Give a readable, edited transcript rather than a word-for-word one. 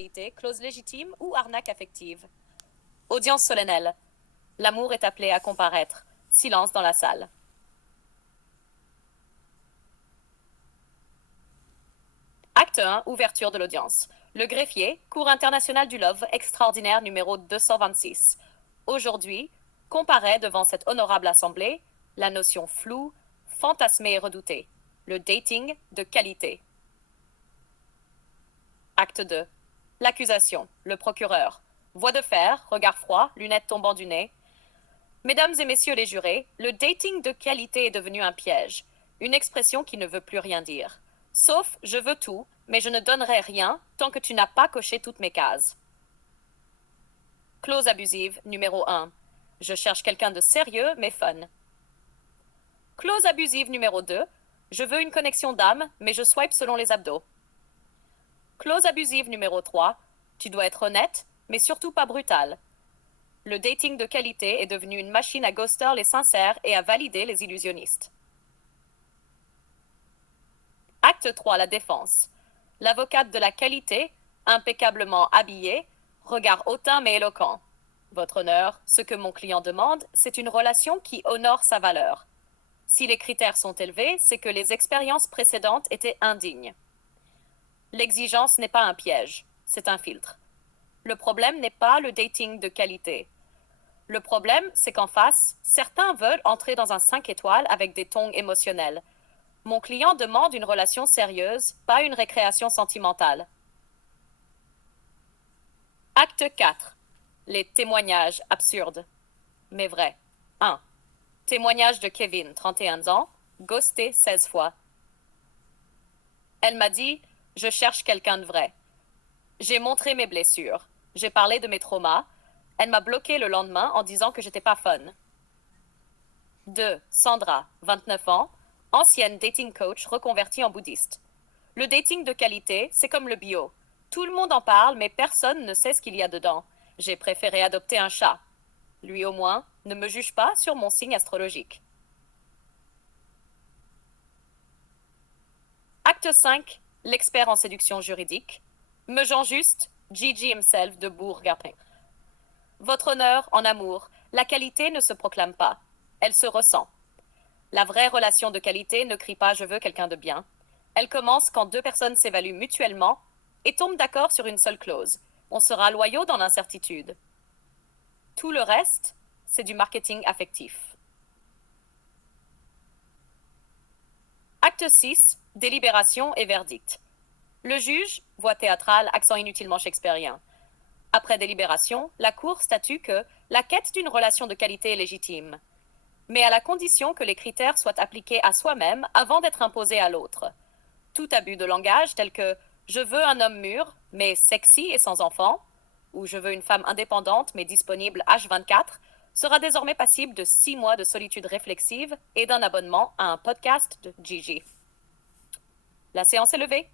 qualité, clause légitime ou arnaque affective. Audience solennelle. L'amour est appelé à comparaître. Silence dans la salle. Acte 1, ouverture de l'audience. Le greffier, Cour internationale du Love, extraordinaire numéro 226. Aujourd'hui, comparaît devant cette honorable assemblée la notion floue, fantasmée et redoutée, le dating de qualité. Acte 2. L'accusation, le procureur. Voix de fer, regard froid, lunettes tombant du nez. Mesdames et messieurs les jurés, le dating de qualité est devenu un piège, une expression qui ne veut plus rien dire. Sauf je veux tout, mais je ne donnerai rien tant que tu n'as pas coché toutes mes cases. Clause abusive numéro 1. Je cherche quelqu'un de sérieux mais fun. Clause abusive numéro 2. Je veux une connexion d'âme, mais je swipe selon les abdos. Clause abusive numéro 3. Tu dois être honnête, mais surtout pas brutal. Le dating de qualité est devenu une machine à ghoster les sincères et à valider les illusionnistes. Acte 3, la défense. L'avocate de la qualité, impeccablement habillée, regard hautain mais éloquent. Votre honneur, ce que mon client demande, c'est une relation qui honore sa valeur. Si les critères sont élevés, c'est que les expériences précédentes étaient indignes. L'exigence n'est pas un piège, c'est un filtre. Le problème n'est pas le dating de qualité. Le problème, c'est qu'en face, certains veulent entrer dans un 5 étoiles avec des tons émotionnels. Mon client demande une relation sérieuse, pas une récréation sentimentale. Acte 4. Les témoignages absurdes, mais vrais. 1. Témoignage de Kevin, 31 ans, ghosté 16 fois. Elle m'a dit « Je cherche quelqu'un de vrai ». J'ai montré mes blessures. J'ai parlé de mes traumas. Elle m'a bloqué le lendemain en disant que j'étais pas fun. 2. Sandra, 29 ans, ancienne dating coach reconvertie en bouddhiste. Le dating de qualité, c'est comme le bio. Tout le monde en parle, mais personne ne sait ce qu'il y a dedans. J'ai préféré adopter un chat. Lui au moins, ne me juge pas sur mon signe astrologique. Acte 5. L'expert en séduction juridique. Mejean juste, Gigi himself de Bourg-Garpin. Votre honneur, en amour, la qualité ne se proclame pas. Elle se ressent. La vraie relation de qualité ne crie pas « je veux quelqu'un de bien ». Elle commence quand deux personnes s'évaluent mutuellement et tombent d'accord sur une seule clause. On sera loyaux dans l'incertitude. Tout le reste, c'est du marketing affectif. Acte 6. Délibération et verdict. Le juge, voix théâtrale, accent inutilement shakespearien. Après délibération, la Cour statue que la quête d'une relation de qualité est légitime, mais à la condition que les critères soient appliqués à soi-même avant d'être imposés à l'autre. Tout abus de langage tel que « je veux un homme mûr, mais sexy et sans enfant » ou « je veux une femme indépendante mais disponible H24 » sera désormais passible de 6 mois de solitude réflexive et d'un abonnement à un podcast de Gigi. La séance est levée.